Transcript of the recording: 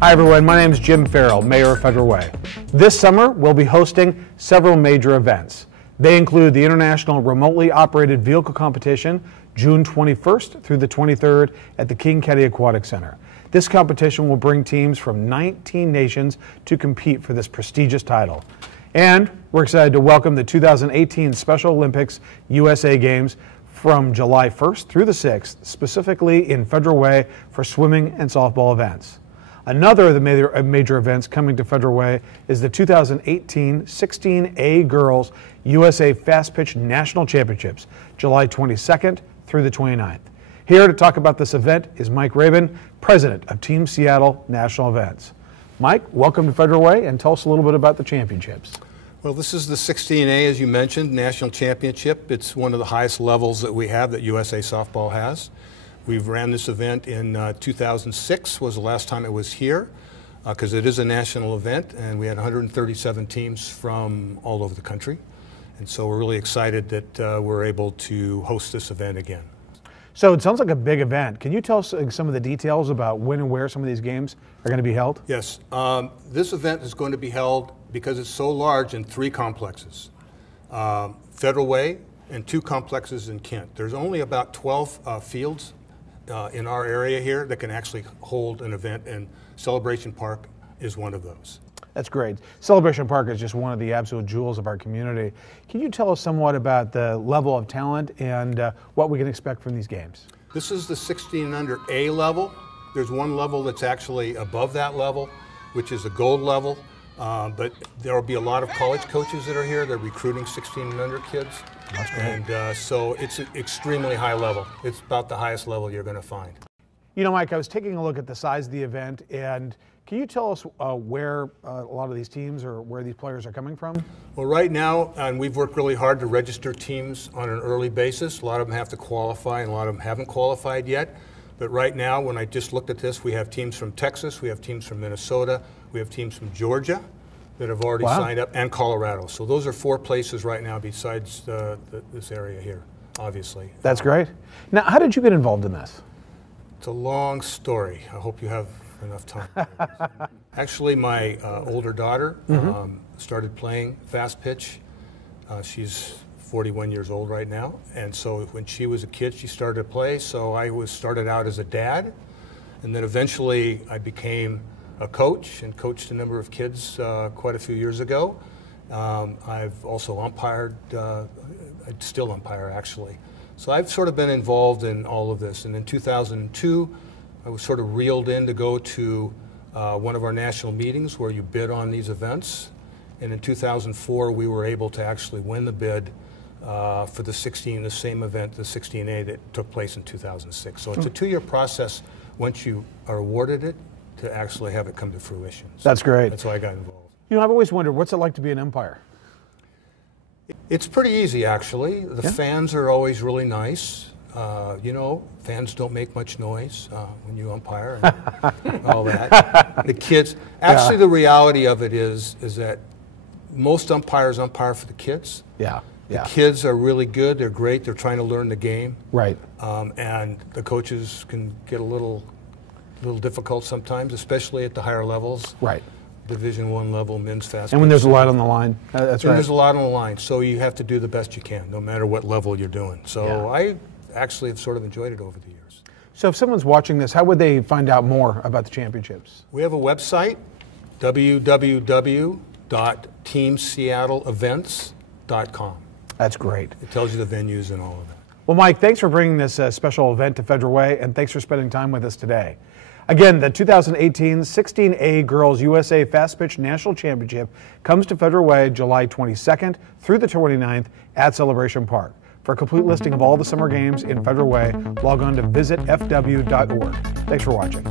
Hi everyone, my name is Jim Farrell, Mayor of Federal Way. This summer, we'll be hosting several major events. They include the International Remotely Operated Vehicle Competition, June 21st through the 23rd at the King County Aquatic Center. This competition will bring teams from 19 nations to compete for this prestigious title. And we're excited to welcome the 2018 Special Olympics USA Games from July 1st through the 6th, specifically in Federal Way for swimming and softball events. Another of the major events coming to Federal Way is the 2018 16A Girls USA Fast Pitch National Championships, July 22nd through the 29th. Here to talk about this event is Mike Rabin, President of Team Seattle National Events. Mike, welcome to Federal Way, and tell us a little bit about the championships. Well, this is the 16A, as you mentioned, National Championship. It's one of the highest levels that we have that USA Softball has. We've ran this event in 2006 was the last time it was here, because it is a national event, and we had 137 teams from all over the country. And so we're really excited that we're able to host this event again. So it sounds like a big event. Can you tell us some of the details about when and where some of these games are going to be held? Yes. This event is going to be held, because it's so large, in 3 complexes. Federal Way and 2 complexes in Kent. There's only about 12 fields in our area here that can actually hold an event, and Celebration Park is one of those. That's great. Celebration Park is just one of the absolute jewels of our community. Can you tell us somewhat about the level of talent and what we can expect from these games? This is the 16 and under A level. There's one level that's actually above that level, which is a gold level. But there will be a lot of college coaches that are here. They're recruiting 16 and under kids. That's great. And so it's an extremely high level. It's about the highest level you're going to find. You know, Mike, I was taking a look at the size of the event, and can you tell us where a lot of these teams or where these players are coming from? Well, right now, and we've worked really hard to register teams on an early basis. A lot of them have to qualify, and a lot of them haven't qualified yet. But right now, when I just looked at this, we have teams from Texas, we have teams from Minnesota, we have teams from Georgia that have already signed up, and Colorado. So those are 4 places right now besides this area here, obviously. That's great. Now, how did you get involved in this? It's a long story. I hope you have enough time. Actually, my older daughter started playing fast pitch. She's 41 years old right now, and so when she was a kid, she started to play. So I started out as a dad, and then eventually I became a coach and coached a number of kids quite a few years ago. I've also umpired. I still umpire, actually. So I've sort of been involved in all of this. And in 2002, I was sort of reeled in to go to one of our national meetings where you bid on these events. And in 2004, we were able to actually win the bid for the same event, the 16A, that took place in 2006. So it's a 2-year process once you are awarded it to actually have it come to fruition. So that's great. That's why I got involved. You know, I've always wondered, what's it like to be an umpire? It's pretty easy, actually. The fans are always really nice. You know, fans don't make much noise when you umpire and all that. The kids, actually, the reality of it is that most umpires umpire for the kids. Yeah. The kids are really good. They're great. They're trying to learn the game. Right. And the coaches can get a little difficult sometimes, especially at the higher levels. Right. Division I level, men's fast. And when there's a lot on the line. That's right. There's a lot on the line, so you have to do the best you can, no matter what level you're doing. So I actually have sort of enjoyed it over the years. So if someone's watching this, how would they find out more about the championships? We have a website, www.teamseattleevents.com. That's great. It tells you the venues and all of that. Well, Mike, thanks for bringing this special event to Federal Way, and thanks for spending time with us today. Again, the 2018 16A Girls USA Fast Pitch National Championship comes to Federal Way July 22nd through the 29th at Celebration Park. For a complete listing of all the summer games in Federal Way, log on to visitfw.org. Thanks for watching.